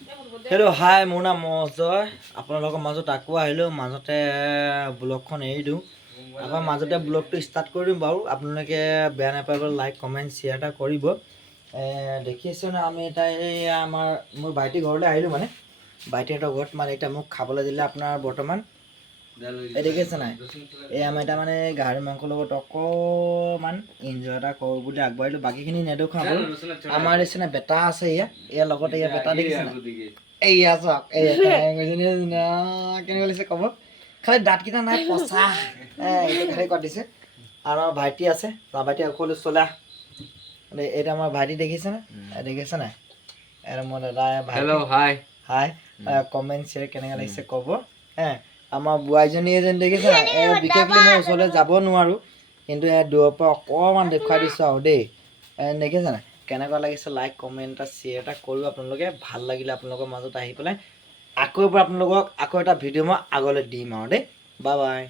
Hello' হাই, মোৰ নাম মজয়। আপোনালোকৰ মাজত আকৌ আহিলোঁ। মাজতে ব্লগখন এৰি দিওঁ, আকৌ মাজতে ব্লগটো ষ্টাৰ্ট কৰি দিম বাৰু। আপোনালোকে বেয়া নাপাব, লাইক কমেণ্ট শ্বেয়াৰ এটা কৰিব। দেখিছে ন, আমি এতিয়া এই মোৰ ভাইটি ঘৰলৈ আহিলোঁ। মানে ভাইটিহঁতৰ ঘৰত মানে এতিয়া মোক খাবলৈ দিলে আপোনাৰ বৰ্তমান। এই দেখিছে নাই, এই আমাৰ এতিয়া মানে গাহৰি মাংসৰ লগত অকণমান এনজয় এটা কৰোঁ বুলি আগবাঢ়িলোঁ। বাকীখিনি নেদেখাওঁ। আমাৰ নিচিনা বেটা আছে ইয়াৰ লগতে ইয়াৰ বেটা দেখিছে নাই, এইয়া চাওক, কেনেকুৱা লাগিছে ক'ব। খালি দাঁতকেইটা নাই, পচা এইটো খালি কাটিছে। আৰু আমাৰ ভাইটি আছে, ভাইটি সকলো চলা। এইটো আমাৰ ভাইটি দেখিছে নাই, দেখিছে নাই, এইটো মোৰ দাদা ভাইটি। হাই, কমেণ্ট শ্বেয়াৰ কেনেকৈ লাগিছে ক'ব। আমাৰ বোৱাৰীজনী এজনী দেখিছে নাই, বিশেষকৈ মই ওচৰলৈ যাব নোৱাৰোঁ, কিন্তু দূৰৰ পৰা অকণমান দেখুৱাই দিছোঁ আৰু দেই। দেখিছে নাই কেনেকুৱা লাগিছে, লাইক কমেণ্ট এটা শ্বেয়াৰ এটা কৰিব আপোনালোকে। ভাল লাগিলে আপোনালোকৰ মাজত আহি পেলাই আকৌ এবাৰ আপোনালোকক আকৌ এটা ভিডিঅ' মই আগলৈ দিম আৰু দেই। Bye bye.